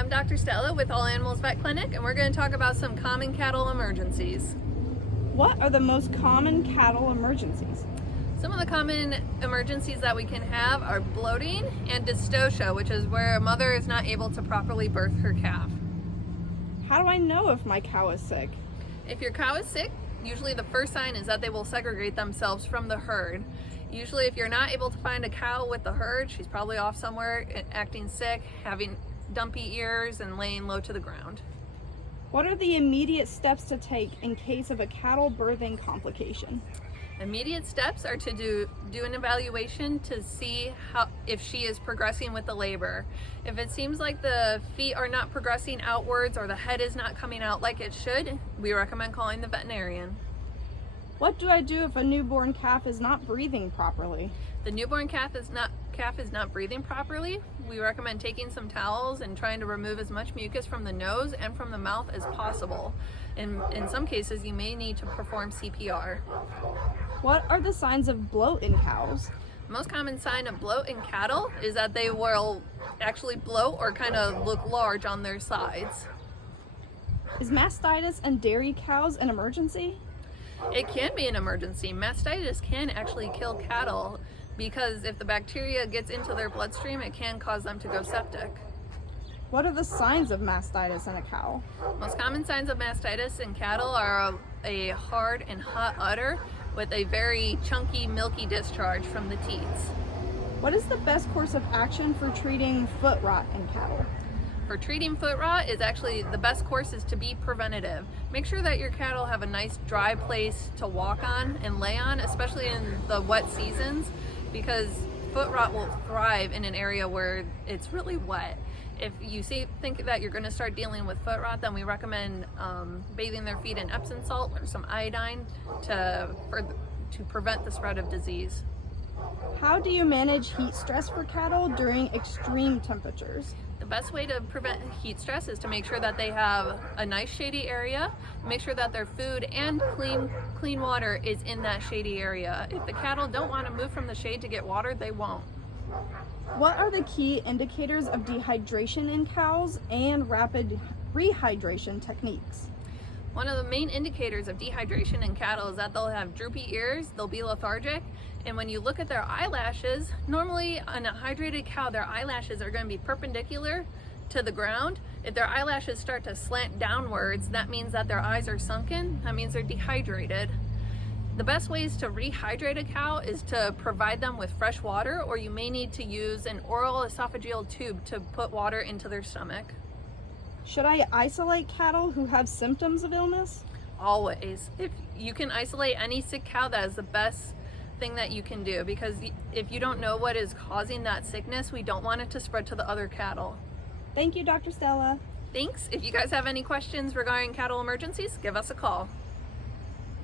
I'm Dr. Stella with All Animals Vet Clinic, and we're going to talk about some common cattle emergencies. What are the most common cattle emergencies? Some of the common emergencies that we can have are bloating and dystocia, which is where a mother is not able to properly birth her calf. How do I know if my cow is sick? If your cow is sick, usually the first sign is that they will segregate themselves from the herd. Usually if you're not able to find a cow with the herd, she's probably off somewhere acting sick, having dumpy ears, and laying low to the ground. What are the immediate steps to take in case of a cattle birthing complication? Immediate steps are to do an evaluation to see if she is progressing with the labor. If it seems like the feet are not progressing outwards or the head is not coming out like it should, we recommend calling the veterinarian. What do I do if a newborn calf is not breathing properly? The newborn calf is not breathing properly. We recommend taking some towels and trying to remove as much mucus from the nose and from the mouth as possible. In some cases, you may need to perform CPR. What are the signs of bloat in cows? The most common sign of bloat in cattle is that they will actually bloat or kind of look large on their sides. Is mastitis in dairy cows an emergency? It can be an emergency. Mastitis can actually kill cattle because if the bacteria gets into their bloodstream, it can cause them to go septic. What are the signs of mastitis in a cow? Most common signs of mastitis in cattle are a hard and hot udder with a very chunky, milky discharge from the teats. What is the best course of action for treating foot rot in cattle? For treating foot rot, the best course is to be preventative. Make sure that your cattle have a nice dry place to walk on and lay on, especially in the wet seasons, because foot rot will thrive in an area where it's really wet. If you think that you're going to start dealing with foot rot, then we recommend bathing their feet in Epsom salt or some iodine to prevent the spread of disease. How do you manage heat stress for cattle during extreme temperatures? The best way to prevent heat stress is to make sure that they have a nice shady area, make sure that their food and clean water is in that shady area. If the cattle don't want to move from the shade to get water, they won't. What are the key indicators of dehydration in cows and rapid rehydration techniques? One of the main indicators of dehydration in cattle is that they'll have droopy ears, they'll be lethargic, and when you look at their eyelashes, normally on a hydrated cow, their eyelashes are going to be perpendicular to the ground. If their eyelashes start to slant downwards, that means that their eyes are sunken, that means they're dehydrated. The best ways to rehydrate a cow is to provide them with fresh water, or you may need to use an oral esophageal tube to put water into their stomach. Should I isolate cattle who have symptoms of illness? Always. If you can isolate any sick cow, that is the best thing that you can do, because if you don't know what is causing that sickness, we don't want it to spread to the other cattle. Thank you, Dr. Stella. Thanks. If you guys have any questions regarding cattle emergencies, give us a call.